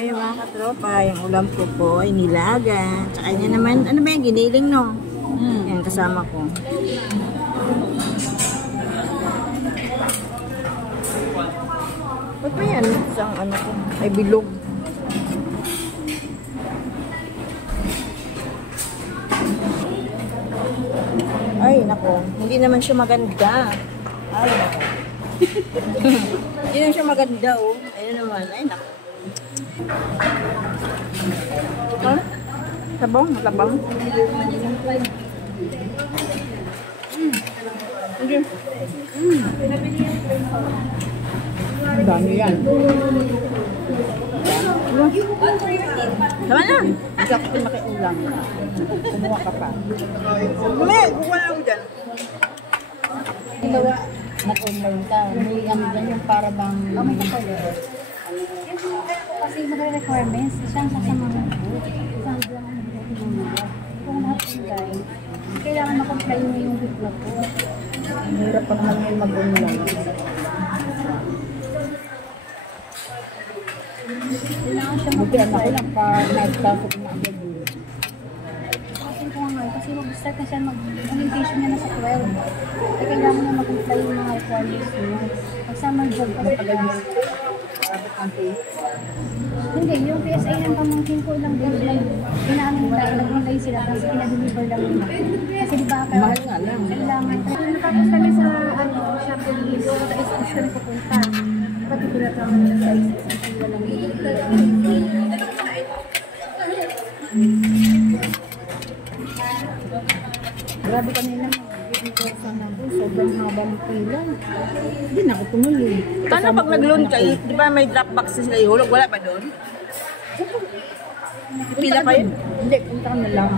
Ay, mga katropa, yung ulam ko po ay nilaga. Tsaka niya naman, ano ba yung giniling, no? Yan, kasama ko. Ba't ba yan? Isang ano ko, ay bilog. Ay, nako. Hindi naman siya maganda. Ay, nako. Hindi naman siya maganda, oh. Ayun naman. Ay, nako. Ha? Tabang? Matabang? Hindi. Ang dami yan. Tama na. Hindi ako makiulam. Kumuha ka pa. May, kukuha na ako dyan. Gawa, nag-online ka. May ano dyan yung para bang... may kapalo. Kasi magre-requirements, siyang sasama mo. Isang lang ang binigay. Kung lahat ng guys, kailangan makomply mo yung bigla po. Hirap pa naman yung mag-online. Kailangan siya buti anak ko lang pa nagkasok na agad yun. Kasi mag-start na siya mag-orientation niya na sa 12. Kaya kailangan na mag-comply yung mga requirements niya. Pag summer job ka na hindi, yung PSA ng pamangkin ko lang din lang. Pinaamin tayo, nag-relay sila kasi pinadeliver lang nila. Kasi diba mahal nga lang. Kailangan. Natapos kami sa police, sa SS kami pupunta. Pati pinatama nila sa SS kami walang Grabe kanina mag-ibig sa nabo. Sobrang haba ng pila. Hindi na ako tumuloy. Paano pag nag-loan kayo? Di ba may drop box sila ihulog? Wala ba doon? Pila pa yun? Hindi, punta ka na lang.